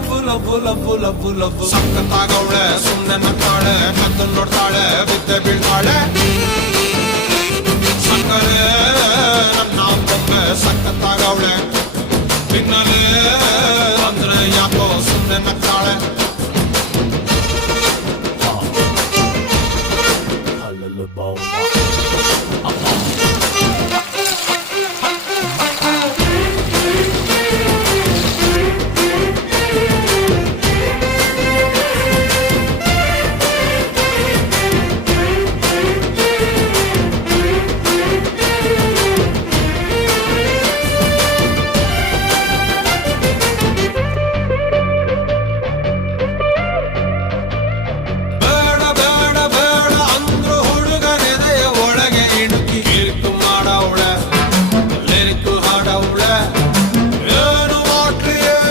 love ಸಕ್ಕತ್ತಾಗವಳೆ ಸುಮ್ನೆ ನಕ್ಕಾಳೆ ಕದ್ದು ನೋಡ್ತಾಳೆ ಬಿದ್ದೆ ಬೀಳ್ತಾಳೆ ಸಕ್ಕರೆ ನನ್ನ ಬೊಮ್ಮೆ ಸಕ್ಕತ್ತಾಗವಳೆ ಪಿನ್ನಲೆ